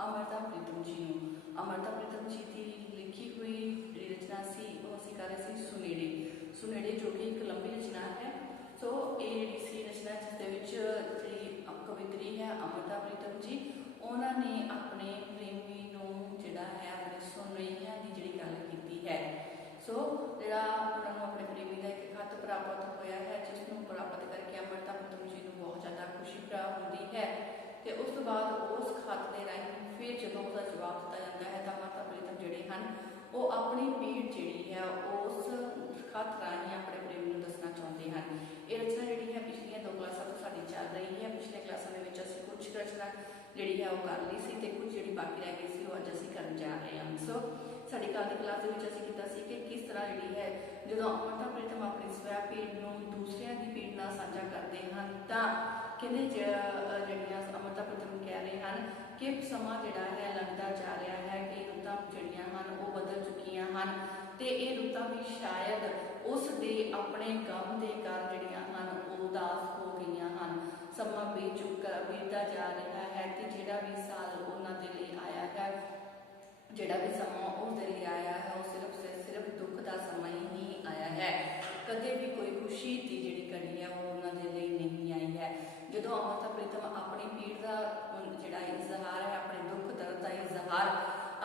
अमृता प्रीतम जी ਨੂੰ। अमृता प्रीतम जी की लिखी हुई रचना सी वो असीं कर रहे सी सुनेड़े। सुनेड़े जो कि एक लंबी रचना है। सो ये सी रचना जिस कवित्री है अमृता प्रीतम जी, उन्होंने अपने प्रेमी नूं जिहड़ा है अपने सुनैया की जिहड़ी गल कीती है। सो जिहड़ा उन्होंने अपने प्रेमी का एक खत प्राप्त होया है, जिसनूं प्राप्त करके अमृता प्रीतम जी को बहुत ज़्यादा खुशी प्राप्त होती है। तो उस तो बाद उस खत के राही फिर जो उसका जवाब दिता जाता है तो अमृता प्रीतम जिहड़े हैं वो अपनी पीड़ जिहड़ी है उस खत राही अपने प्रेमी को दसना चाहते हैं। ये रचना जिहड़ी है पिछलियां 2 क्लासां तो साडी चल रही है। पिछले क्लासां दे विच असीं कुछ रचना जिहड़ी है वो कर ली सी ते कुछ जिहड़ी बाकी रह गई सी वो अज असीं करन जा रहे हैं। सो साडी कल दी क्लास दे विच असीं कीता सी कि किस तरह जिहड़ी है जदों अमृता प्रीतम अपनी स्वै पीड़ नूं दूसरिਆਂ ਦੀ पीड़ नाल साझा करते हैं तां कहते जिहड़ियां अमृता प्रीतम कह रहे हैं कि समा जिहड़ा है लगता जा रहा है कि रुतां जिहड़ियां हन वो बदल चुकियां हन ते ये रुतां भी शायद उस दे अपने गम के कारण जिहड़ियां हन वो उदास हो गईयां हन। समा बीतदा जा रहा है कि जिहड़ा भी साल उन्हां दे लई आया है, जिहड़ा भी समा उस दे लई आया है वो सिर्फ दुख का समा ही आया है। कदे भी कोई खुशी की जिहड़ी घड़ी है वो उन्हां दे लई नहीं आई है। जदों अमृता प्रीतम अपनी पीड़ का जिहड़ा इजहार है, अपने दुख दर्द का इजहार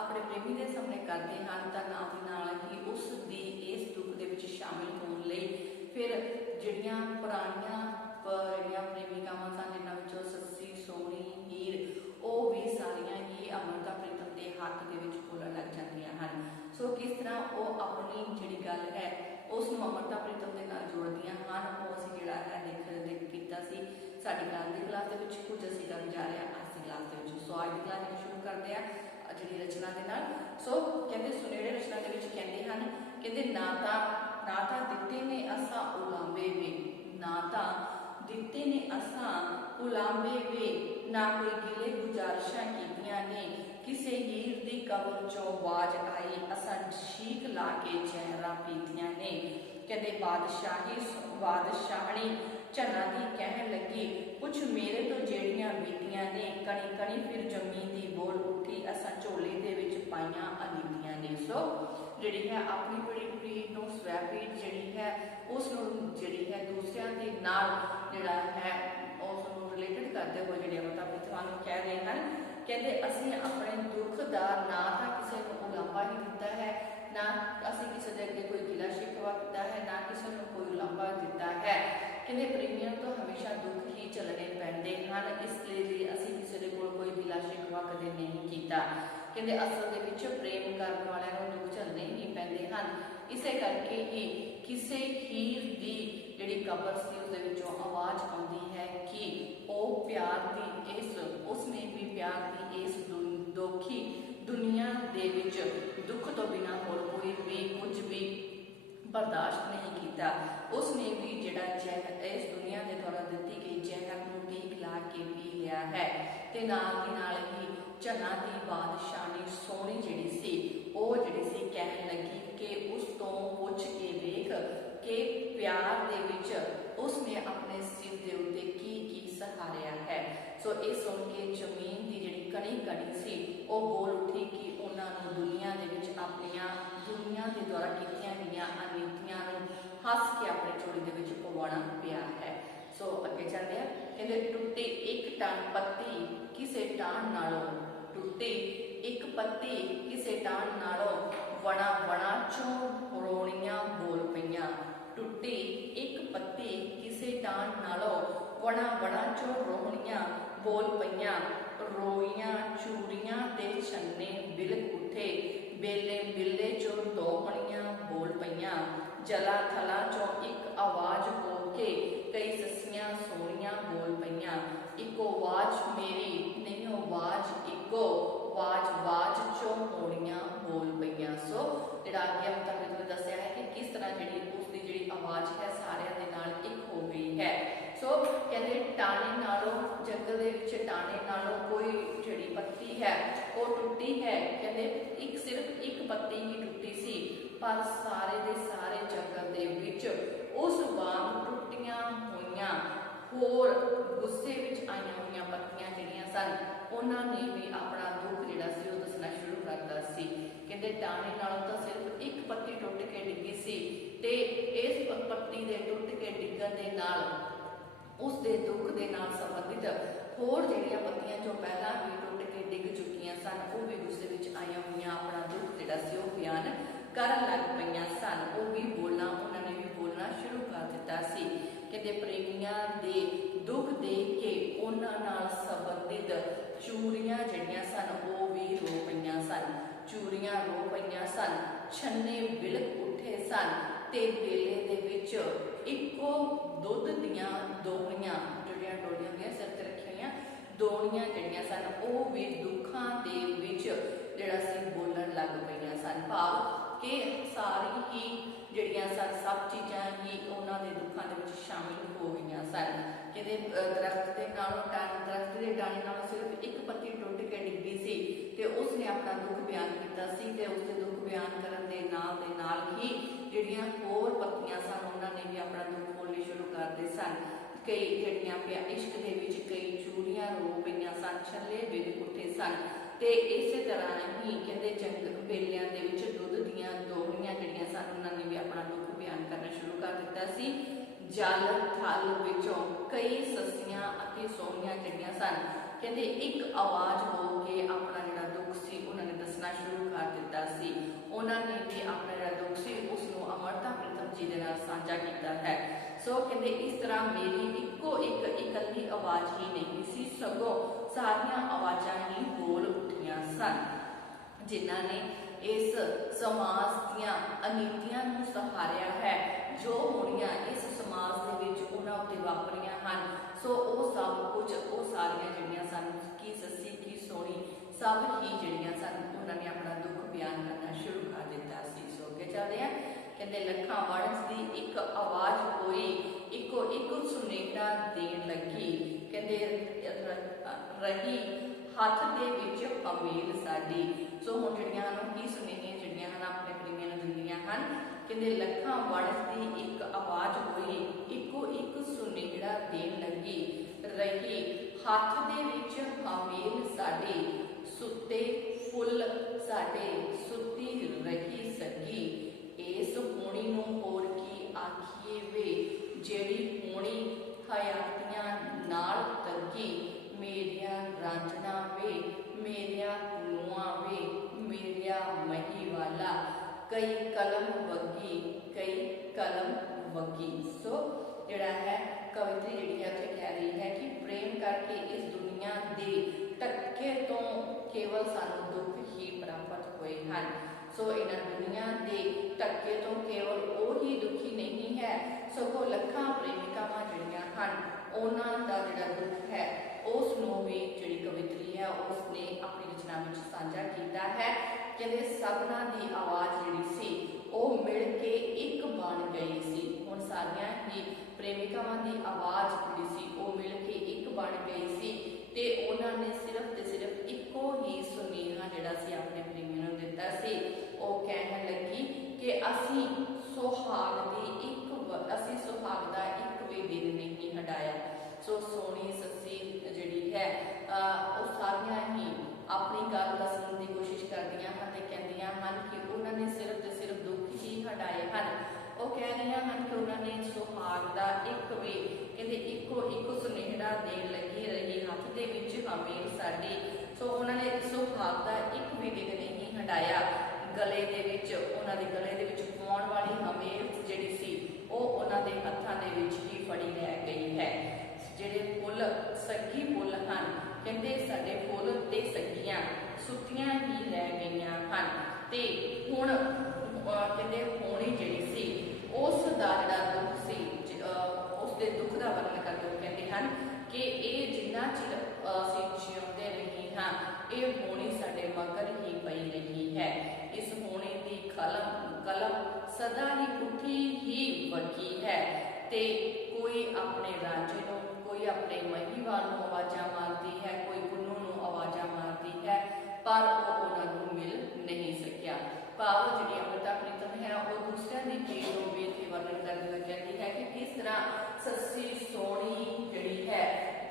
अपने प्रेमी के सामने करते हैं तो नाल दी नाल ही उस दी इस दुख दे विच शामिल होने लई फिर जिहड़ियां पुरानियां जिहड़ियां प्रेमिकावां सन जिन्हां विचों सस्सी, सोहणी, हीर वो भी सारियां ही अमृता प्रीतम के हक दे विच बोलण लग जांदियां हन। सो किस तरह वो अपनी जिहड़ी गल है उसनूं अमृता प्रीतम दे नाल जोड़दियां हन वो असीं जिहड़ा है देख कीता सी साडी कल दी क्लास दे विच। कुछ असीं करन जा रहे हां अज दी क्लास दे विच। सो अज दी क्लास शुरू करते हैं जिहड़ी रचना दे नाल। सो कहंदे सुनेड़े रचना दे विच कहंदे हन कहंदे ना तां दित्ते ने असां उलांबे वे, ना तां दित्ते ने असां उलांबे वे, ना कोई गिले गुजारिशां कीतियां ने, किसे हीर दी कबर चों आवाज आई असां छीक ला के जहरां पीतियां ने। कहंदे बादशाहणी झन्ना दी कहण लगी कुछ मेरे तो जेड़ियां बीतियां ने, कणी कणी फिर जमीन दी बोल उठी असां झोले दे विच पाईयां अनीतियां ने। सो जिहड़ी है अपनी बड़ी पीड़ नूं स्वै पीड़ जिहड़ी है उसनूं जिहड़ी है दूसरिਆਂ दे नाल जिहड़ा है उसनूं रिलेटेड करते हुए जिहड़े अमृता प्रीतम कह रहे हैं कहते असीं अपने दुख दा ना तां किसी नूं उलांभा ही दिता है, ना असीं किसी दे अगे कोई गिला शिकवा किया है, ना किसी नूं कोई उलांभा दिता है। कहते प्रेमियों तो हमेशा दुख ही झलने पैंदे हैं, इसलिए असीं किसी दे कोल कोई गिला शिकवा कदे नहीं कीता। कहते असल दे विच प्रेम करने वालियां नूं दुख झलने ही पैंदे हैं। इसे करके ही किसी हीर दी जिहड़ी कबर सी उस दे विचों आवाज़ आउंदी है कि ओ प्यार दी इस उसने भी प्यार दी इस दुखी दुनिया दे विच दुख तो बिना होर कोई भी कुछ भी बर्दाश्त नहीं किया। उसने भी जिहड़ा जहर इस दुनिया के द्वारा दी गई जहर नूं भी ला के पी लिया है। ते नाल दी नाल ही झन्ना दी बादशाहनी सोहणी जिहड़ी सी वो जिहड़ी सी कहण लगी कि उस तो पुछ के वेख कि प्यार दे विच उसने अपने सिर दे उत्ते की सहारिया है। सो ये सुन के जमीन की जिहड़ी कणी कणी सी वो बोल उठी कि उन्हां नूं दुनिया दे विच अपनियां दुनिया के द्वारा कीतियां गईयां अनीतियां नूं हस के अपने झोली दे विच पवाउणा पिया है। सो अगे चलदे आ कहंदे टुट्टी एक टन पत्ती किसे टाण नालों, टुट्टी एक पत्ती किसे टाण नालों वणा वणा चों रोणियां बोल पईयां। टुट्टी एक पत्ती किसे टाण नालों वणा वणा चों रोणियां बोल पईयां। रोईयां चूड़ियां ते छन्ने बिलक उठे, बेले बिल्ले चों दोहणियां बोल पईयां। जला थला चों एक आवाज हो के कई ससियां सोहणियां बोल पईयां। इको आवाज मेरी नहीं आवाज इको आवाज चों होणियां बोल पईयां। सो जिहड़ा अगे हम तुहानूं दस्सिया है कि किस तरह जिहड़ी उसकी जिहड़ी आवाज़ है सारिਆਂ दे नाल एक हो गई है। सो कहते टाणे नालों जंगल दे विच टाणे नालों कोई जिहड़ी पत्ती है वो टुटी है। कहते एक सिर्फ एक पत्ती ही टुटी सी पर सारे दे सारे जंगल दे विच उस वांग टुटियां होईयां होर गुस्से विच आईयां होईयां पत्तियां जिहड़ियां सन उन्हां ने भी अपना दुख कहते टाणी नालों तो सिर्फ एक पत्ती टुट के डिगी सी ते इस पत्ती दे टुट के डिगण दे नाल उस दे दुख दे नाल संबंधित होर जिहड़ियां पत्तियां जो पहला भी टुट के डिग चुकियां सन वो भी गुस्से विच आईयां होईयां अपना दुख जिहड़ा सी ओह बयान करन लग पईयां सन। वो भी बोलना उन्होंने भी बोलना शुरू कर दिता सी। कहते प्रेमियां दे दुख देख के उन्हां नाल संबंधित चूड़ियां जिहड़ियां सन वो भी रो पईयां सन, चूड़ियां रो पईयां सन, छन्ने बिलक उठे सन ते बेले दे विच इक्को दुध दियां दोहणियां जिहड़ियां डोलियां होंदियां सिर ते रखी होईयां दोहणियां जिहड़ियां सन वो भी दुखां दे विच जिहड़ा सी बोलण लग पईयां सन। भाव कि सारी ही जिहड़ियां सन सब चीज़ां ही उन्हां दे दुखां दे विच शामिल हो गईयां सन। कहते दरख्त के नालों दरख्त के डाणी नालों सिर्फ एक पत्ती टुट के डिग्गी सी ते उसने अपना दुख बयान किया सी ते उसके दुख बयान करन दे नाल ही जिहड़ियां होर पत्तियां सन उन्होंने भी अपना दुख बोलने शुरू करते सन। कई जिहड़ियां पिया इश्क दे विच कई चूड़ियां रो पईयां सन, छल्ले बिल उठे सन ते इस तरह ही कहते जंग बेलियां दे विच दुध दियां दोहणियां जिहड़ियां सन उन्होंने भी अपना दुख बयान करना शुरू कर दिता सी। जल थल विचों कई ससियां अते सोहणियां जिहड़ियां सन कहते एक आवाज हो के अपना जिहड़ा दुख सी उन्होंने दसना शुरू कर दिता सी। उन्होंने भी अपना जिहड़ा दुख सी उसनूं अमरता प्रीतम जी दे नाल साझा कीता है। सो कहते इस तरह मेरी इक्को एक इकल्ली आवाज ही नहीं सी सगों सारियां आवाज़ां ही बोल उठियां सन जिन्हां ने इस समाज दीआं अनीतियां नूं सहारिया है जो होणियां इस समाज दे विच उन्हां उत्ते वापरियां हन। सो वो सब कुछ वो सारियां जिहड़ियां सन की सस्सी की सोहणी सब ही जिहड़ियां सन उन्होंने अपना दुख बयान करना शुरू कर दिता सी। सो अगे चलदे हां कहते लखां वारस दी एक आवाज़ होई इको एक सुनेहा देण लगी कहते रही हथ दे विच अमील साडी। सो हुण जिहड़ियां हन की सुनेहियां जिहड़ियां हन अपने प्रेमियां नूं दिंदियां हन कहते लखां वारस दी एक आवाज़ होई इको एक सुनेहा देण लगी रही हथ दे विच अमील साडी सुते फुल साडे सुती रही सकी। इस होणी नूं होर की आखीए वे जेड़ी होणी हयातियां नाल तगी मेरिया रांझना वे मेरिया नूआ वे मेरिया मही वाला कई कलम वगी कई कलम वगी। सो जिहड़ा है कवित्री जिहड़ी है उत्थे कह रही है कि प्रेम करके इस दुनिया दे टक्के तो केवल सानू दुख ही प्राप्त होए हैं। सो इन्हां दुनिया दे टक्के तो केवल वो ही दुखी नहीं है सगों लखां प्रेमिकावां जिहड़ियां हन उन्हां दा जिहड़ा दुख है उसनूं भी जिहड़ी कवित्री है उसने अपनी रचना विच साझा कीता है। कहते सबना दी आवाज़ जिहड़ी सी वो मिल के एक बन गई सी। हुण सारियां ही प्रेमिकावां दी आवाज़ जिहड़ी सी वो मिल के एक बन गई सी ते उन्हां ने सिर्फ ते सिर्फ इक्को ही सुनेहा जिहड़ा सी अपने प्रेमी नूं दित्ता सी। वो कहण लगी कि असी सुहाग दा एक भी दिन नहीं हटाया। सो सोहनी सस्सी जिहड़ी है वो सारियां ही अपनी गल दस्सण दी कोशिश करदियां हन ते कहंदियां हन कि उन्होंने सिर्फ ते सिर्फ दुख ही हटाए हन। वो कह रही हन कि उन्होंने सुहाग दा एक भी कहते इको एक सुनेहा देण लगी रही हथ दे विच अमील साडी। सो उन्होंने सुहाग दा एक भी दिन नहीं हटाया। गले दे विच उन्हां दे गले दे विच पाउण वाली हमेल जिहड़ी सी वो उन्हां दे हत्थां दे विच ही फड़ी रह गई है। जिहड़े फुल सगी फुल हन कहते साडे फुल ते सगियां सुत्तियां ही रह गईयां हन ते हुण कहते होणी जिहड़ी सी उस दा जिहड़ा दुख सी उस दे दुख दा वर्णन करके कहते हैं कि ये जिन्ना चिर असीं जिउंदे रहे हाँ ये होणी साडे मगर ही पई रही है। इस होणी दी कलम सदा ही उठी ही वगी है ते कोई अपने रांझे नूं कोई अपने महीवाल नूं आवाज़ां मारती है कोई पुन्नू नूं आवाज़ां मारती है पर वो उन्हां नूं मिल नहीं सकिया। भाव जिहड़ी अमृता प्रीतम है वो दूसरिਆਂ ਦੀ चीज़ नूं भी इत्थे वर्णन करके कहती है कि किस तरह सस्सी सोहणी जिहड़ी है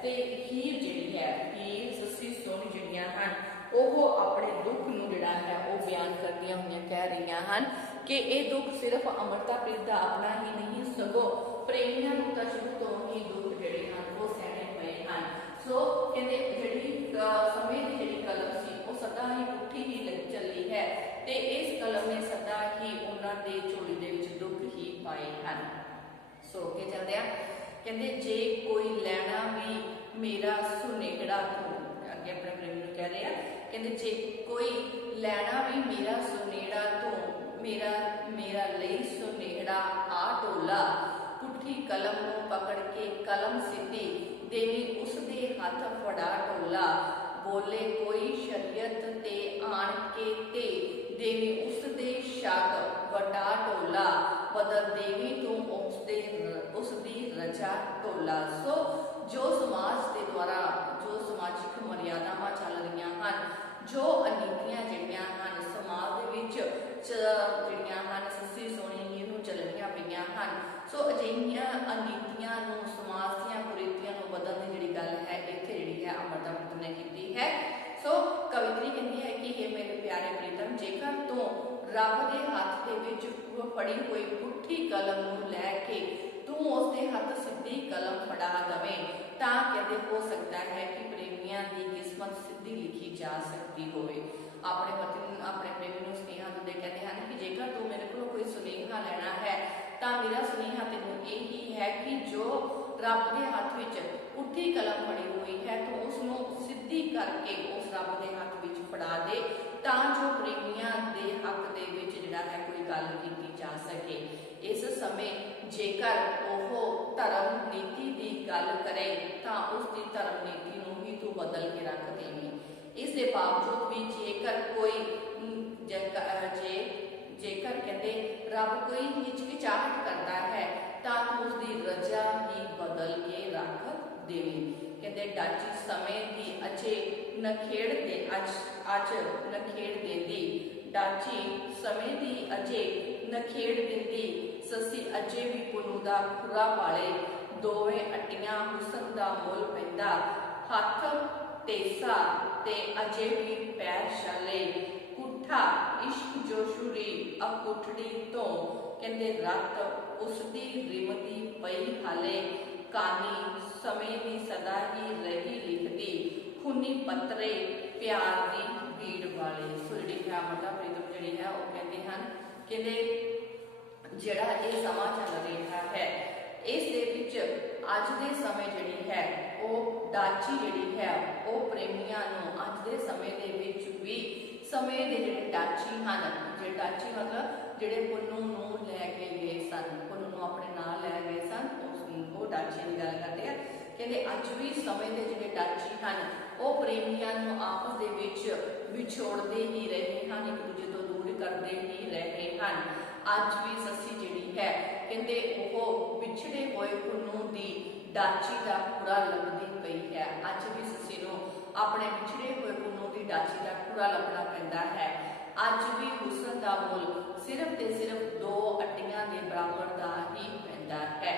ते हीर जिहड़ी है हीर सस्सी सोहणी जिहड़ियां हन ਉਹ ਆਪਣੇ ਦੁੱਖ ਨੂੰ ਜਿਹੜਾ ਹੈ ਉਹ ਬਿਆਨ ਕਰਦੀਆਂ ਹੋਈਆਂ ਕਹਿ ਰਹੀਆਂ ਹਨ ਕਿ ਇਹ ਦੁੱਖ ਸਿਰਫ ਅੰਮ੍ਰਿਤਾ ਪ੍ਰੀਤ ਦਾ ਆਪਣਾ ਹੀ ਨਹੀਂ, ਸਗੋਂ ਪ੍ਰੇਮੀਆਂ ਨੂੰ ਤਾਂ ਸ਼ੁਰੂ ਤੋਂ ਹੀ ਦੁੱਖ ਜਿਹੜੇ ਹਨ ਉਹ ਸਹਿਣੇ ਪਏ ਹਨ। ਸੋ ਕਹਿੰਦੇ ਜਿਹੜੀ ਸਮੇਂ ਦੀ ਜਿਹੜੀ ਕਲਮ ਸੀ ਉਹ ਸਦਾ ਹੀ ਪੁੱਠੀ ਹੀ ਚੱਲੀ ਹੈ ਤੇ ਇਸ ਕਲਮ ਨੇ ਸਦਾ ਹੀ ਉਹਨਾਂ ਦੇ ਝੋਲੀ ਦੇ ਵਿੱਚ ਦੁੱਖ ਹੀ ਪਾਏ ਹਨ। ਸੋ ਅੱਗੇ ਚੱਲਦੇ ਆ, ਕਹਿੰਦੇ ਜੇ ਕੋਈ ਲੈਣਾ ਵੀ ਮੇਰਾ ਸੁਨੇਹੜਾ ਤੂੰ, ਅੱਗੇ ਆਪਣੇ ਪ੍ਰੇਮੀ ਨੂੰ ਕਹਿ ਰਹੇ ਆ, ਕਹਿੰਦੇ ਜੇ ਕੋਈ ਲੈਣਾ ਵੀ ਮੇਰਾ ਸੁਨੇਹੜਾ ਤੂੰ, ਮੇਰਾ ਲਈ ਸੁਨੇਹੜਾ ਆ ਢੋਲਾ, ਪੁੱਠੀ ਕਲਮ ਨੂੰ ਪਕੜ ਕੇ ਕਲਮ ਸਿੱਧੀ ਦੇਵੀ ਉਸ ਦੇ ਹੱਥ ਫੜਾ ਢੋਲਾ, ਬੋਲੇ ਕੋਈ ਸ਼ਰੀਅਤ ਤੇ ਆਣ ਕੇ ਤੇ ਦੇਵੀ ਉਸ ਦੇ ਸ਼ੱਕ ਵਟਾ ਢੋਲਾ, ਬਦਲ ਦੇਵੀ ਤੂੰ ਉਸ ਦੀ ਰਜਾ ਢੋਲਾ। ਸੋ ਜੋ ਸਮਾਜ ਦੇ ਦੁਆਰਾ ਜੋ ਸਮਾਜਿਕ ਮਰਿਆਦਾਵਾਂ ਚੱਲ ਰਹੀਆਂ ਹਨ, ਜੋ ਅਨੀਤੀਆਂ ਜਿਹੜੀਆਂ ਹਨ ਸਮਾਜ ਦੇ ਵਿੱਚ ਜਿਹੜੀਆਂ ਹਨ ਸੱਸੀ ਸੋਹਣੀ ਇਹਨੂੰ ਚੱਲਣੀਆਂ ਪਈਆਂ ਹਨ। ਸੋ ਅਜਿਹੀਆਂ ਅਨੀਤੀਆਂ ਨੂੰ, ਸਮਾਜ ਦੀਆਂ ਕੁਰੀਤੀਆਂ ਨੂੰ ਬਦਲਣ ਦੀ ਜਿਹੜੀ ਗੱਲ ਹੈ ਇੱਥੇ ਜਿਹੜੀ ਹੈ ਅੰਮ੍ਰਿਤਾ ਪ੍ਰੀਤਮ ਨੇ ਕੀਤੀ ਹੈ। ਸੋ ਕਵਿਤਰੀ ਕਹਿੰਦੀ ਹੈ ਕਿ ਇਹ ਮੇਰੇ ਪਿਆਰੇ ਪ੍ਰੀਤਮ, ਜੇਕਰ ਤੂੰ ਰੱਬ ਦੇ ਹੱਥ ਦੇ ਵਿੱਚ ਫੜੀ ਹੋਈ ਪੁੱਠੀ ਕਲਮ ਨੂੰ ਲੈ ਕੇ ਤੂੰ ਉਸ ਦੇ ਹੱਥ ਸਿੱਧੀ ਕਲਮ ਫੜਾ ਦਵੇਂ ਤਾਂ ਕਹਿੰਦੇ ਹੋ ਸਕਦਾ ਹੈ ਕਿ ਪ੍ਰੇਮੀਆਂ ਦੀ ਕਿਸਮਤ ਸਿੱਧੀ ਲਿਖੀ ਜਾ ਸਕਦੀ ਹੋਵੇ। ਆਪਣੇ ਪਤੀ ਨੂੰ, ਆਪਣੇ ਪ੍ਰੇਮੀ ਨੂੰ ਸੁਨੇਹਾ ਦਿੰਦੇ ਕਹਿੰਦੇ ਹਨ ਕਿ ਜੇਕਰ ਤੂੰ ਮੇਰੇ ਕੋਲੋਂ ਕੋਈ ਸੁਨੇਹਾ ਲੈਣਾ ਹੈ ਤਾਂ ਮੇਰਾ ਸੁਨੇਹਾ ਤੈਨੂੰ ਇਹ ਹੀ ਹੈ ਕਿ ਜੋ ਰੱਬ ਦੇ ਹੱਥ ਵਿੱਚ ਪੁੱਠੀ ਕਲਮ ਫੜੀ ਹੋਈ ਹੈ ਤੂੰ ਉਸ ਨੂੰ ਸਿੱਧੀ ਕਰਕੇ ਉਸ ਰੱਬ ਦੇ ਹੱਥ ਵਿੱਚ ਫੜਾ ਦੇ ਤਾਂ ਜੋ ਪ੍ਰੇਮੀਆਂ ਦੇ ਹੱਕ ਦੇ ਵਿੱਚ ਜਿਹੜਾ ਹੈ ਕੋਈ ਗੱਲ ਕੀਤੀ ਜਾ ਸਕੇ। ਇਸ ਸਮੇਂ ਜੇਕਰ ਉਹ ਧਰਮ ਨੀਤੀ ਦੀ ਗੱਲ ਕਰੇ ਤਾਂ ਉਸ ਦੀ ਧਰਮ ਨੀਤੀ ਨੂੰ ਹੀ ਤੂੰ ਬਦਲ ਕੇ ਰੱਖ ਦੇਵੀਂ। ਇਸ ਦੇ ਬਾਵਜੂਦ ਵੀ ਜੇਕਰ ਜੇਕਰ ਕਹਿੰਦੇ ਰੱਬ ਕੋਈ ਹਿਚਕਿਚਾਹਟ ਕਰਦਾ ਹੈ ਤਾਂ ਤੂੰ ਉਸ ਦੀ ਰਜਾ ਹੀ ਬਦਲ ਕੇ ਰੱਖ ਦੇਵੀਂ। ਕਹਿੰਦੇ ਡਾਚੀ ਸਮੇਂ ਦੀ ਅਜੇ ਨਖੇੜ ਦਿੰਦੀ, ਡਾਚੀ ਸਮੇਂ ਦੀ ਅਜੇ ਨਖੇੜ ਦਿੰਦੀ, ਸੱਸੀ ਅਜੇ ਵੀ ਪੁੰਨੂ ਦਾ ਖੁਰਾ ਵਾਲੇ, ਦੋਵੇਂ ਅੱਟੀਆਂ ਹੁਸਨ ਦਾ ਮੁੱਲ ਪੈਂਦਾ, ਹੱਥ ਤੇਸਾ ਤੇ ਅਜੇ ਵੀ ਪੈਰ ਛਾਲੇ, ਕੁੱਠਾ ਇਸ਼ਕ ਜੋ ਛੁਰੀ ਅਕੁੱਠੜੀ ਤੋਂ, ਕਹਿੰਦੇ ਰੱਤ ਉਸਦੀ ਰਿਮਦੀ ਪਈ ਹਾਲੇ, ਕਾਨੀ ਸਮੇਂ ਦੀ ਸਦਾ ਹੀ ਰਹੀ ਲਿਖਦੀ, ਖੂਨੀ ਪੱਤਰੇ ਪਿਆਰ ਦੀ ਭੀੜ ਵਾਲੇ। ਸੋ ਜਿਹੜੀ ਹੈ ਅੰਮ੍ਰਿਤਾ ਪ੍ਰੀਤਮ ਜਿਹੜੀ ਹੈ ਉਹ ਕਹਿੰਦੇ ਹਨ ਕਹਿੰਦੇ ਜਿਹੜਾ ਇਹ ਸਮਾਂ ਚੱਲ ਰਿਹਾ ਹੈ ਇਸ ਦੇ ਵਿੱਚ ਅੱਜ ਦੇ ਸਮੇਂ ਜਿਹੜੀ ਹੈ ਉਹ ਡਾਚੀ ਜਿਹੜੀ ਹੈ ਉਹ ਪ੍ਰੇਮੀਆਂ ਨੂੰ ਅੱਜ ਦੇ ਸਮੇਂ ਦੇ ਵਿੱਚ ਵੀ ਸਮੇਂ ਦੇ ਜਿਹੜੇ ਡਾਚੀ ਹਨ, ਜਿਹੜੇ ਡਾਚੀ ਮਤਲਬ ਜਿਹੜੇ ਪੁੰਨੂ ਨੂੰ ਲੈ ਕੇ ਗਏ ਸਨ, ਪੁੰਨੂ ਨੂੰ ਆਪਣੇ ਨਾਲ ਲੈ ਗਏ ਸਨ, ਉਹ ਡਾਚੀ ਦੀ ਗੱਲ ਕਰਦੇ ਆ। ਕਹਿੰਦੇ ਅੱਜ ਵੀ ਸਮੇਂ ਦੇ ਜਿਹੜੇ ਡਾਚੀ ਹਨ ਉਹ ਪ੍ਰੇਮੀਆਂ ਨੂੰ ਆਪਸ ਦੇ ਵਿੱਚ ਵਿਛੋੜਦੇ ਹੀ ਰਹੇ ਹਨ, ਇੱਕ ਦੂਜੇ ਤੋਂ ਦੂਰ ਕਰਦੇ ਹੀ ਰਹੇ ਹਨ। ਅੱਜ ਵੀ ਸੱਸੀ ਜਿਹੜੀ ਹੈ ਕਹਿੰਦੇ ਉਹ ਵਿਛੜੇ ਹੋਏ ਪੁੰਨੂ ਦੀ ਡਾਚੀ ਦਾ ਪੂਰਾ ਲੱਭਦੀ ਪਈ ਹੈ। ਅੱਜ ਵੀ ਸੱਸੀ ਨੂੰ ਆਪਣੇ ਵਿਛੜੇ ਹੋਏ ਪੁੰਨੂ ਦੀ ਡਾਚੀ ਦਾ ਪੂਰਾ ਲੱਭਣਾ ਪੈਂਦਾ ਹੈ। ਅੱਜ ਵੀ ਹੁਸਨ ਦਾ ਮੁੱਲ ਸਿਰਫ ਤੇ ਸਿਰਫ ਦੋ ਅੱਟੀਆਂ ਦੇ ਬਰਾਬਰ ਦਾ ਹੀ ਪੈਂਦਾ ਹੈ।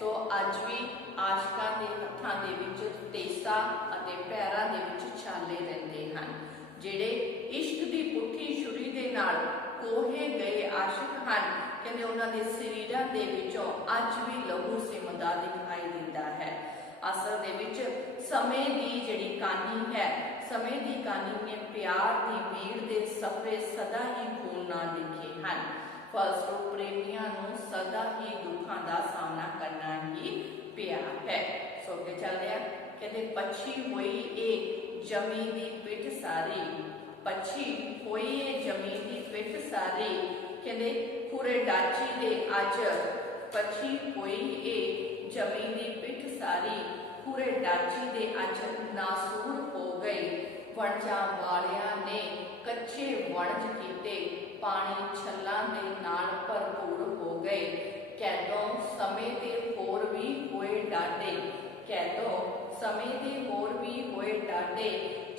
ਸੋ ਅੱਜ ਵੀ ਆਸ਼ਕਾਂ ਦੇ ਹੱਥਾਂ ਦੇ ਵਿੱਚ ਤੇਸਾ ਅਤੇ ਪੈਰਾਂ ਦੇ ਵਿੱਚ ਛਾਲੇ ਰਹਿੰਦੇ ਹਨ। ਜਿਹੜੇ ਇਸ਼ਕ ਦੀ ਪੁੱਠੀ ਛੁਰੀ ਦੇ ਨਾਲ ਕੋਹੇ ਗਏ ਆਸ਼ਿਕ ਹਨ, ਕਹਿੰਦੇ ਉਹਨਾਂ ਦੇ ਸਰੀਰਾਂ ਦੇ ਵਿੱਚੋਂ ਅੱਜ ਵੀ ਲਹੂ ਸਿਮਦਾ ਦਿਖਾਈ ਦਿੰਦਾ ਹੈ। ਅਸਲ ਦੇ ਵਿੱਚ ਸਮੇਂ ਦੀ ਜਿਹੜੀ ਕਹਾਣੀ ਹੈ, ਸਮੇਂ ਦੀ ਕਹਾਣੀ ਨੇ ਪਿਆਰ ਦੀ ਭੀੜ ਦੇ ਸਫਰੇ ਸਦਾ ਹੀ ਖੂਨ ਨਾਲ ਲਿਖੇ ਹਨ। ਫਲਸਰੂਪ ਪ੍ਰੇਮੀਆਂ ਨੂੰ ਸਦਾ ਹੀ ਦੁੱਖਾਂ ਦਾ ਸਾਹਮਣਾ ਕਰਨਾ ਹੀ ਪਿਆ ਹੈ। ਸੋ ਅੱਗੇ ਚੱਲਦੇ ਆ, ਕਹਿੰਦੇ ਪੱਛੀ ਹੋਈ ਇਹ ਜਮੀ ਦੀ ਪਿੱਠ ਸਾਰੀ, ਪੱਛੀ ਹੋਈ ਇਹ ਜਮੀ ਦੀ ਪਿੱਠ ਸਾਰੀ, ਕਹਿੰਦੇ ਪੂਰੇ ਡਾਚੀ ਦੇ ਅੱਜ ਪੱਛੀ ਹੋਈ ਇਹ ਜਮੀ ਦੀ ਪਿੱਠ ਸਾਰੀ, ਪੂਰੇ ਡਾਚੀ ਦੇ ਅੱਜ ਨਾਸੂਰ ਹੋ ਗਏ, ਵਣਜਾਂ ਵਾਲਿਆਂ ਨੇ ਕੱਚੇ ਵਣਜ ਕੀਤੇ, ਪਾਣੀ ਛੱਲਾਂ ਦੇ ਨਾਲ ਭਰਪੂਰ ਹੋ ਗਏ, ਕੈਦੋਂ ਸਮੇਂ ਦੇ ਹੋਰ ਵੀ ਹੋਏ ਡਾਢੇ, ਕੈਦੋਂ ਸਮੇਂ ਦੇ ਹੋਰ ਵੀ ਹੋਏ ਡਾਢੇ,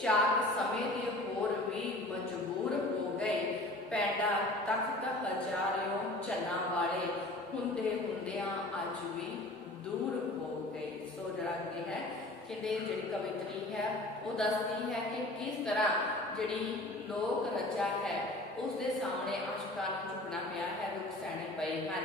ਚਾਕ ਸਮੇਂ ਦੇ ਹੋਰ ਵੀ ਮਜਬੂਰ ਹੋ ਗਏ, ਪੈਂਡਾ ਤਖਤ ਹਜ਼ਾਰਿਓਂ ਚੰਨਾ ਵਾਲੇ, ਹੁੰਦੇ ਹੁੰਦਿਆਂ ਅੱਜ ਵੀ ਦੂਰ ਹੋ ਗਏ। ਸੋ ਜਿਹੜਾ ਅੱਗੇ ਹੈ कहते जी कवित्री है वो दसती है कि किस तरह जी लोक रजा है उसके सामने आशिकां नूं झुकना पिया है, दुख सहने पे हैं।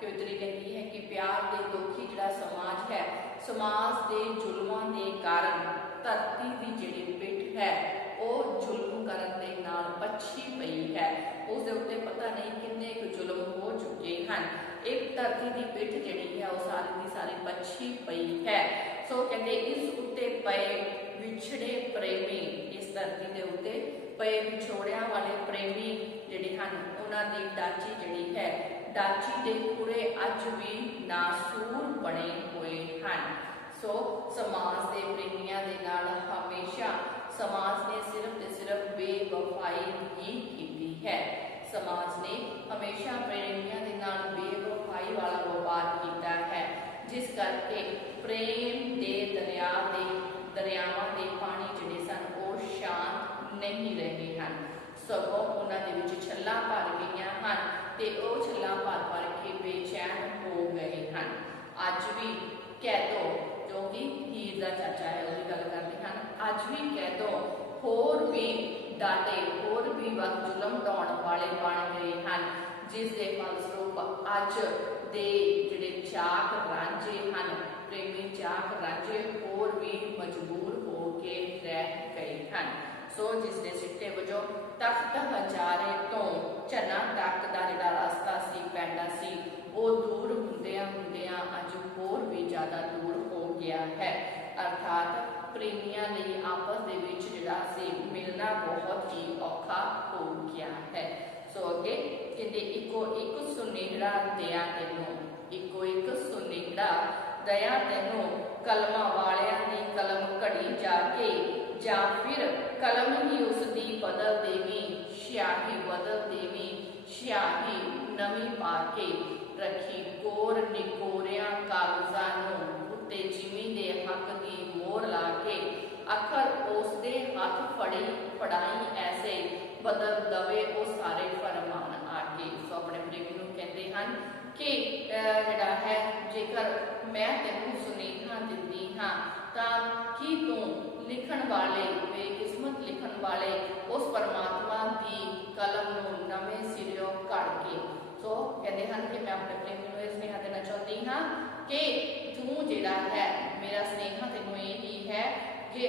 कवित्री कहती है कि प्यार के दुखी जिहड़ा समाज है, समाज के जुल्मां के कारण धरती की जिहड़ी पिठ है वो जुल्म करन दे नाल पछी पई है। उस दे उत्ते पता नहीं कितने क जुल्म हो चुके हैं। एक धरती की पिठ जिहड़ी है वो सारी की सारी पछी पई है। सो कहते इस उत्ते पए विछड़े प्रेमी, इस धरती के उत्ते पे विछोड़िया वाले प्रेमी जिहड़े हैं उन्हां दी डाची जिहड़ी है, डाची दे पूरे अज भी नासूर बने हुए हैं। सो समाज के प्रेमियों के नाल हमेशा समाज ने सिर्फ बेवफाई ही की है। समाज ने हमेशा प्रेमियों के नाल बेवफाई वाला व्यवहार किया है, जिस करके प्रेम के दरियावां के पानी जिहड़े सन वो शांत नहीं रहे हैं, सगों उन्होंने विच छल्लां भर गईयां हन ते वो छल्लां भर के बेचैन हो गए हैं। अज भी कह दो, जो कि हीर का चाचा है उसकी गल करते हैं, अज भी कह दो होर भी डाटे होर भी वक्त जुलम ढाउण वाले बन गए हैं, जिस दे फलस्वरूप अज दे जिहड़े चाक रांझे हैं, प्रेमी चाक रांझे होर भी मजबूर हो के रह गए हैं। सो जिसके सिट्टे वजों तख्त हजारे तो झन्ना तक का जिहड़ा रास्ता सी पैंडा सी वो दूर हुंदियां हुंदियां अज होर भी ज़्यादा दूर हो गया है। अर्थात प्रेमियों लई आपस दे विच जिहड़ा सी मिलना बहुत ही औखा हो गया है। सो अगे कहते इको एक सुनेहड़ा दया तैनूं, इको एक सुनेहड़ा दया तैनूं कलमां वालियां दी कलम घड़ी जाके, जां फिर कलम ही उसकी बदल देवी, स्याही बदल देवी, स्याही नवी पा के रखी कोर निकोरिया कागजां नूं उत्ते जिमी दे हक की मोहर ला के, अखर उसदे हाथ फड़ी फड़ाई ऐसे बदल दवे वो सारे फरमान आके। सो अपने प्रेमी नूं कहते हैं कि जिहड़ा है जेकर मैं तैनूं सुनेहा दिंदी हाँ तां की तू लिखण वाले बेकिस्मत लिखण वाले उस परमात्मा की कलम नूं नवें सिरों घड़ के। सो कहते हैं कि मैं अपने प्रेमी नूं इह स्नेहा देना चाहती हाँ कि तू जिहड़ा है मेरा स्नेहा तैनूं यही है कि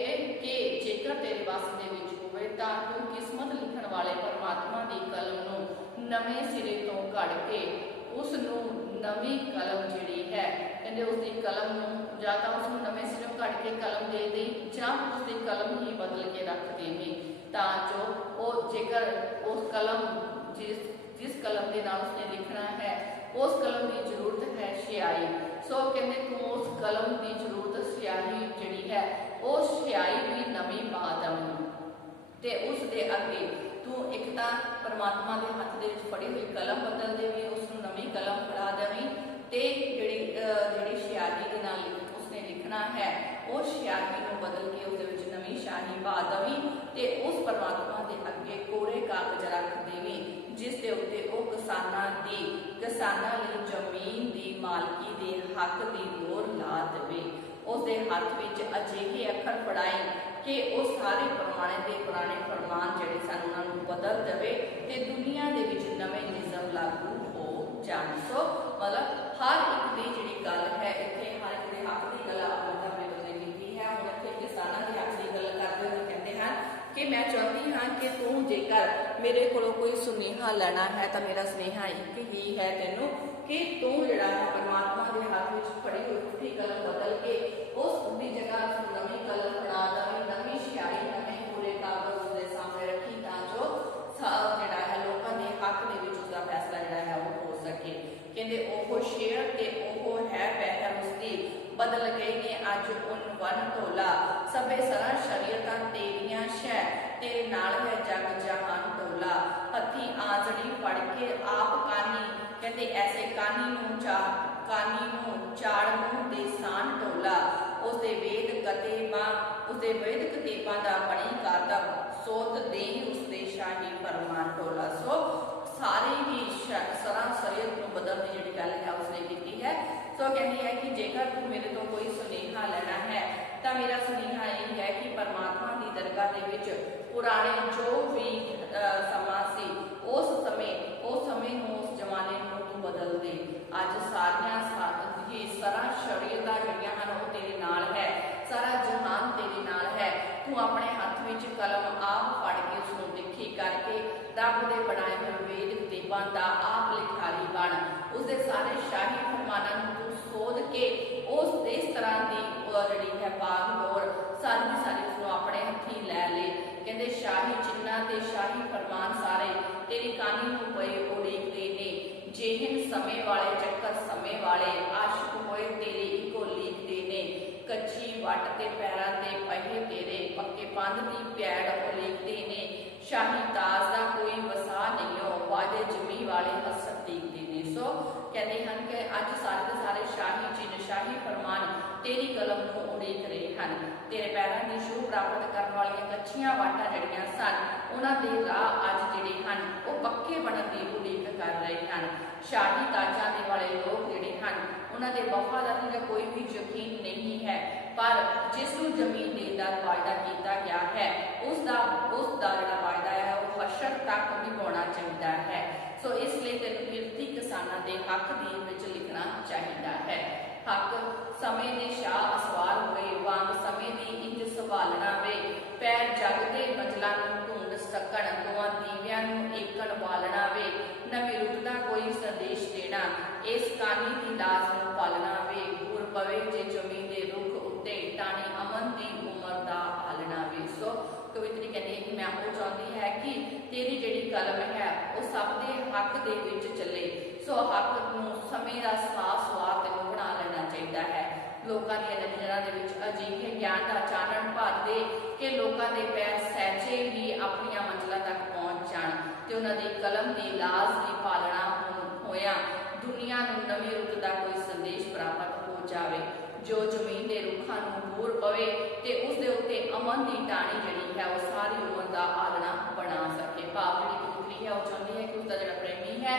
जेकर तेरे वास दे विच होवे तां तू किस्मत लिखण वाले परमात्मा की कलम नूं नवें सिरे तो घड़ के उस नूं नवी कलम जिहड़ी है कहते उसकी कलम नूं जां तां उस नूं नवें सिरों घड़ के कलम दे दे जां उसकी कलम ही बदल के रख देवी, तां जो वो जेकर उस कलम जिस कलम के नाल उसने लिखना है उस कलम की जरूरत है स्याही। सो कहते तू उस कलम की जरूरत स्याही जिहड़ी है वो स्याही भी नवी पा दवी ते उस दे अगे तू एक तां परमात्मा के हथ दे विच फड़ी हुई कलम बदल देवी, उसनूं नवी कलम फड़ा देवी ते जिहड़ी स्याही दे नाल उसने लिखना है वो स्याही नूं बदल के उसदे विच नवी स्याही पा दवी ते उस परमात्मा के अगे कोरे कागज रख देवी, जिस दे उत्ते वो किसानां लई जमीन की मालकी के हक की मोहर ला देवे। उसके हाथ विच अजिहे अखर फड़ाए कि वो सारे पुराने फरमान जिहड़े सन उन्हां नूं बदल देवे ते दुनिया दे विच नवें निज़म लागू हो जाण। सो मतलब हर एक दी जिहड़ी गल है इत्थे हर एक दे हक दी गल अपना ने कीती है। हुण इत्थे किसानां दे हक दी गल करदे होए कहंदे हन कि मैं चाहती हाँ कि तू जेकर मेरे कोलों कोई सुनेहा लेना है तो मेरा सुनेहा एक ही है तैनूं कि तू जिहड़ा है परमात्मा के हाथ में फड़ी हुई पुठी कलम बदल के उसकी जगह नवी कलम फड़ा दवी, नवी स्याही नवे पूरे कागज उसके सामने रखी तां जो जिहड़ा है लोगों के हक दे विच उसका फैसला जिहड़ा है वो हो सके। कहंदे ओह शेर ते ओह है पहर उसकी बदल गए ने अज उन वन ढोला, सबे सरा शरीयतां तेरियां शै तेरे नाल है जग जहान ढोला, हथी आजड़ी फड़ के आप कानी कहते ऐसे कानी नूं चाड़ नूं दे सान ढोला, उसदे वेद कतेबां दा बणी कातब सोत दे उसदे शाही फरमान ढोला। सो सारे ही सरा शरीयत नूं बदलने जिहड़ी गल है उसने कीती है। सो कहती है कि जेकर तू मेरे तो कोई सुनेहा लेना है ਤਾਂ ਮੇਰਾ ਸੁਨੇਹਾ ਇਹ ਹੈ ਕਿ ਪਰਮਾਤਮਾ ਦੀ ਦਰਗਾਹ ਦੇ ਵਿੱਚ ਪੁਰਾਣੇ ਜੋ ਵੀ ਸਮਾਂ ਸੀ ਉਸ ਸਮੇਂ ਨੂੰ ਉਸ ਜ਼ਮਾਨੇ ਨੂੰ ਤੂੰ ਬਦਲ ਦੇ। ਅੱਜ ਸਾਰੀਆਂ ਹੀ ਸਾਰਾ ਸ਼ਰੀਅਤਾਂ ਜਿਹੜੀਆਂ ਹਨ ਉਹ ਤੇਰੇ ਨਾਲ ਹੈ, ਸਾਰਾ ਜਹਾਨ ਤੇਰੇ ਨਾਲ ਹੈ। ਤੂੰ ਆਪਣੇ ਹੱਥ ਵਿੱਚ ਕਲਮ ਆਪ ਫੜ ਕੇ ਉਸ ਨੂੰ ਲਿਖੀ ਕਰਕੇ ਰੱਬ ਦੇ ਬਣਾਏ ਹੋਏ ਵੇਦ ਕਿਤਾਬਾਂ ਦਾ ਆਪ ਲਿਖਾਰੀ ਬਣ। ਉਸਦੇ ਸਾਰੇ ਸ਼ਾਹੀ ਫਰਮਾਨਾਂ ਨੂੰ ਤੂੰ ਸੋਧ ਕੇ ਉਸ ਇਸ ਤਰ੍ਹਾਂ ਦੀ ਜਿਹੜੀ ਹੈ ਬਾਗਡੋਰ ਸਾਰੀ ਉਸਨੂੰ ਆਪਣੇ ਹੱਥੀਂ ਲੈ ਲੈ। ਕਹਿੰਦੇ ਸ਼ਾਹੀ ਚਿੰਨ੍ਹਾਂ ਤੇ ਸ਼ਾਹੀ ਫਰਮਾਨ ਸਾਰੇ ਤੇਰੀ ਕਾਨੀ ਨੂੰ ਪਏ ਉਡੀਕਦੇ ਨੇ। ਜਿਹਨ ਸਮੇਂ ਵਾਲੇ ਚੱਕਰ ਸਮੇਂ ਵਾਲੇ ਆਸ਼ਿਕ ਹੋਏ ਤੇਰੇ ਇੱਕੋ ਲੀਕਦੇ ਨੇ। ਕੱਚੀ ਵੱਟ ਤੇ ਪੈਰਾਂ ਤੇ ਪਹੇ ਤੇਰੇ ਪੱਕੇ ਪੰਧ ਦੀ ਪੈੜ ਉਲੀਕਦੇ ਨੇ। ਸ਼ਾਹੀ ਤਾਜ ਦਾ ਕੋਈ ਵਸਾ ਨਹੀਂ ਹੋ ਵਾਦੇ ਜਮੀ ਵਾਲੇ ਹਸਰ ਦੇਖਦੇ ਨੇ। ਸੋ ਕਹਿੰਦੇ ਹਨ ਕਿ ਅੱਜ ਸਾਰੇ ਦੇ ਸਾਰੇ ਸ਼ਾਹੀ ਚਿੰਨ੍ਹ ਸ਼ਾਹੀ ਫਰਮਾਨ ਤੇਰੀ ਕਲਮ ਨੂੰ ਉਡੀਕ ਰਹੇ ਹਨ। ਤੇਰੇ ਪੈਰਾਂ ਦੀ ਛੂਹ ਪ੍ਰਾਪਤ ਕਰਨ ਵਾਲੀਆਂ ਕੱਚੀਆਂ ਵਾਟਾਂ ਜਿਹੜੀਆਂ ਸਨ ਉਹਨਾਂ ਦੇ ਰਾਹ ਅੱਜ ਜਿਹੜੇ ਹਨ ਉਹ ਪੱਕੇ ਬਣਨ ਦੀ ਉਡੀਕ ਕਰ ਰਹੇ ਹਨ। ਸ਼ਾਹੀ ਤਾਜਾਂ ਦੇ ਵਾਲੇ ਲੋਕ ਜਿਹੜੇ ਹਨ ਉਹਨਾਂ ਦੇ ਵਫਾਦਾਰੀ ਦਾ ਕੋਈ ਵੀ ਯਕੀਨ ਨਹੀਂ ਹੈ, ਪਰ ਜਿਸ ਨੂੰ ਜ਼ਮੀਨ ਦੇਣ ਦਾ ਵਾਅਦਾ ਕੀਤਾ ਗਿਆ ਹੈ ਉਸ ਦਾ ਜਿਹੜਾ ਵਾਅਦਾ ਹੈ ਉਹ ਹਸ਼ਰ ਤੱਕ ਨਿਭਾਉਣਾ ਚਾਹੀਦਾ ਹੈ। ਸੋ ਇਸ ਲਈ ਤੈਨੂੰ ਕਿਰਤੀ ਕਿਸਾਨਾਂ ਦੇ ਹੱਕ ਦੀ ਵਿੱਚ ਲਿਖਣਾ ਚਾਹੀਦਾ ਹੈ। ਹੱਕ ਸਮੇਂ ਦੇ ਸ਼ਾਹ ਅਸਵਾਰ ਹੋਏ ਵਾਂਗ ਸਮੇਂ ਦੀ ਇੰਜ ਸੰਭਾਲਣਾ ਵੇ। ਪੈਰ ਜਗ ਦੇ ਮੰਜ਼ਲਾਂ ਨੂੰ ਢੂੰਡ ਸਕਣ ਦੋਵਾਂ ਦੀਵਿਆਂ ਨੂੰ ਏਕਣ ਬਾਲਣਾ ਵੇ। ਨਵੀਂ ਰੁੱਤ ਦਾ ਕੋਈ ਸੰਦੇਸ਼ ਦੇਣਾ ਇਸ ਕਾਨੀ ਦੀ ਲਾਜ ਨੂੰ ਪਾਲਣਾ ਵੇ। ਗੁਰ ਪਵੇ ਜੇ ਜ਼ਮੀਨ ਦੇ ਰੁੱਖ ਉੱਤੇ ਟਾਣੀ ਅਮਨ ਦੀ ਉਮਰ ਦਾ ਆਲਣਾ ਵੇ। ਸੋ ਕਵਿਤਰੀ ਕਹਿੰਦੀ ਹੈ ਕਿ ਮੈਂ ਉਹ ਚਾਹੁੰਦੀ ਹੈ ਕਿ ਤੇਰੀ ਜਿਹੜੀ ਕਲਮ ਹੈ ਉਹ ਸਭ ਦੇ ਹੱਕ ਦੇ ਵਿੱਚ ਚੱਲੇ। ਸੋ ਹੱਕ ਨੂੰ ਸਮੇਂ ਦਾ ਸਵਾਰ ਤੈਨੂੰ ਬਣਾ ਲੈਣਾ ਚਾਹੀਦਾ ਹੈ। ਲੋਕਾਂ ਦੀਆਂ ਨਜ਼ਰਾਂ ਦੇ ਵਿੱਚ ਅਜਿਹੇ ਗਿਆਨ ਦਾ ਚਾਨਣ ਭਰ ਦੇ ਕਿ ਲੋਕਾਂ ਦੇ ਪੈਰ ਸਹਿਜੇ ਹੀ ਆਪਣੀਆਂ ਮੰਜ਼ਿਲਾਂ ਤੱਕ ਪਹੁੰਚ ਜਾਣ ਤੇ ਉਹਨਾਂ ਦੀ ਕਲਮ ਦੀ ਲਾਜ ਦੀ ਪਾਲਣਾ ਹੋਇਆ ਦੁਨੀਆ ਨੂੰ ਨਵੀਂ ਰੁੱਤ ਦਾ ਕੋਈ ਸੰਦੇਸ਼ ਪ੍ਰਾਪਤ ਹੋ ਜਾਵੇ। ਜੋ ਜ਼ਮੀਨ ਦੇ ਰੁੱਖਾਂ ਨੂੰ ਬੂਰ ਪਵੇ ਤੇ ਉਸ ਦੇ ਉੱਤੇ ਅਮਨ ਦੀ ਟਾਣੀ ਜਿਹੜੀ ਹੈ ਉਹ ਸਾਰੀ ਉਮਰ ਦਾ ਆਲਣਾ ਬਣਾ ਸਕੇ। ਭਾਵ ਜਿਹੜੀ ਕਵਿਤਰੀ ਹੈ ਉਹ ਚਾਹੁੰਦੀ ਹੈ ਕਿ ਉਸਦਾ ਜਿਹੜਾ ਪ੍ਰੇਮੀ ਹੈ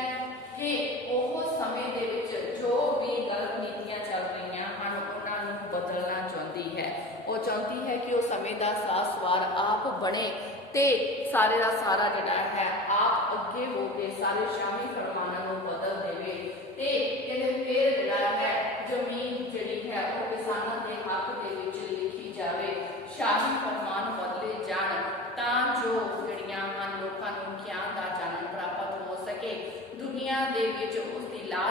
ਕਿ ਉਹ ਸਮੇਂ ਦੇ ਵਿੱਚ ਜੋ ਵੀ ਗਲਤ ਨੀਤੀਆਂ ਚੱਲ ਰਹੀਆਂ ਹਨ ਉਹਨਾਂ ਨੂੰ ਬਦਲਣਾ ਚਾਹੁੰਦੀ ਹੈ। ਉਹ ਚਾਹੁੰਦੀ ਹੈ ਕਿ ਉਹ ਸਮੇਂ ਦਾ ਸਾਸਵਾਰ ਆਪ ਬਣੇ ਤੇ ਸਾਰੇ ਦਾ ਸਾਰਾ ਜਿਹੜਾ ਹੈ ਆਪ ਅੱਗੇ ਹੋ ਕੇ ਸਾਰੇ ਸ਼ਾਹੀ ਫਰਮਾਨਾਂ ਨੂੰ ਬਦਲ ਦੇਵੇ ਤੇ ਕਹਿੰਦੇ ਫਿਰ ਜਿਹੜਾ ਹੈ ਜ਼ਮੀਨ ਜਿਹੜੀ ਹੈ ਉਹ ਕਿਸਾਨਾਂ ਦੇ ਹੱਕ ਦੇ ਵਿੱਚ ਲਿਖੀ ਜਾਵੇ। ਸ਼ਾਹੀ ਫਰਮਾਨ ਬਦਲੇ ਜਾਣ ਤਾਂ ਜੋ ਜਿਹੜੀਆਂ ਹਨ ਲੋਕਾਂ ਨੂੰ ਗਿਆਨ ਦਾ ਚਾਨਣ ਪ੍ਰਾਪਤ ਹੋ ਸਕੇ। ਦੁਨੀਆ ਦੇ ਵਿੱਚ ਉਸ ਦੀ ਲਾਜ